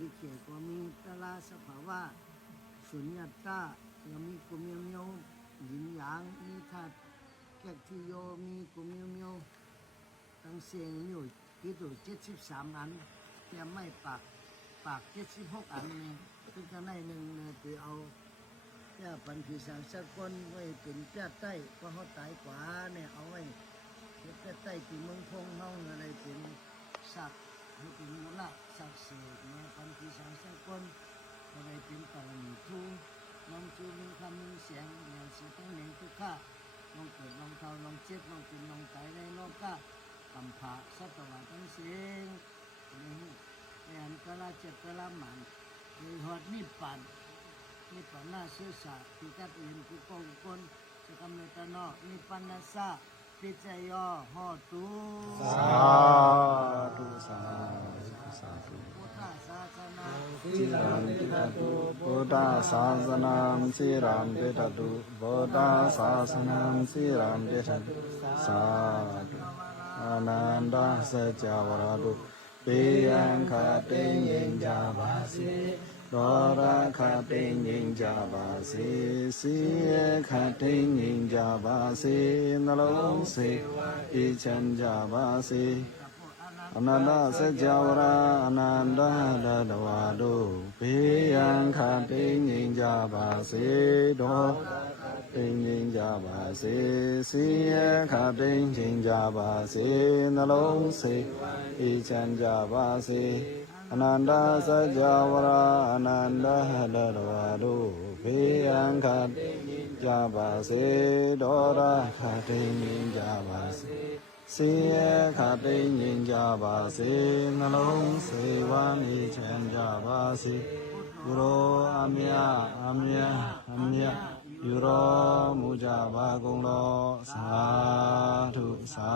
ดิเกก็มีตลาสภาวะสุญญตายังมีกุมิเมียวหยินหยางมีธาตุแกคทีโยมีกุมิเมียวตั้งเสียงอยู่ที่ตัว73 อันแกไม่ปาก76 อันเนี่ยซึ่งจะได้หนึ่งเนี่ยไปเอาแก้ปันผีสางสกลไว้เป็นแก้ใต้ก็เขาตายกว่าเนี่ยเอาไว้แก้ใต้ที่เมืองพงเฮาอะไรเป็นสักให้เป็นมูลสักเสกเนี่ยปันผีสางสกลอะไรเป็นปรมีทูน้องจูมีคำมีเสียงเรียนสีตั้งเหน่งทุกข้าน้องเกิดน้องเท่าน้องเจ็บน้องเป็นน้องตายในโลกก้ากำผาสัตวะตั้งเสียงนี่เรียนกะลาเจ็บกะลาหมันมีหอดนิพพานนิพพานน่าซื่อสัตย์ที่กัดเรียนกุกงคนจะกำเนิดตนอนิพพานนาซาปิจยอหอตุ สาธุสาธุสาธุ พุทธศาสนา สิรัมปิตตุพุทธศาสนาสิรัมปิตตุพุทธศาสนาสิรัมปิตตุสาธุอานันดาสัจจวราตุปิยังคติยิงจาบาสิโดราคติยิงจาบาสิสีคติยิงจาบาสินรกสิอิจันจาบาสิอนันดาสัจจวราอนันดาดาดวาดุปิยังคติยิงจาบาสิโดติงยิงจาบาสิสีคติยิงจาบาสินรกสิอิจันจาบาสิอนันดาสัจจวราอนันดาดาดวาดุปิยังคติยิงจาบาสิโดราคติยิงจาบาสิสีคติยิงจาบาสินรกสิวันอิจันจาบาสิกุโรอามิยอามิยอามิยยูโรมุจาบากุงโลสาธุสา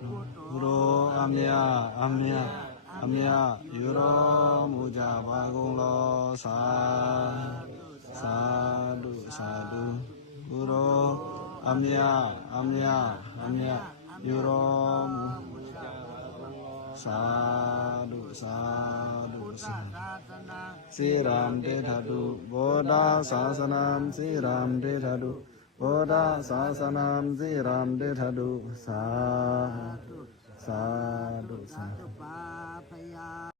ธุกุโรอามิยอามิยอามิยยูโรมุจาบากุงโลสาธุสาธุกุโรอามิยอามิยอามิยยูโรสาธุสาธุ พุทธ สาธุ ศาสนา สิรัมเดธาตุโบดาศาสนามสิรัมเดธาตุโบดาศาสนามสิรัมเดธาตุสาธุสาธุสาธุ ปา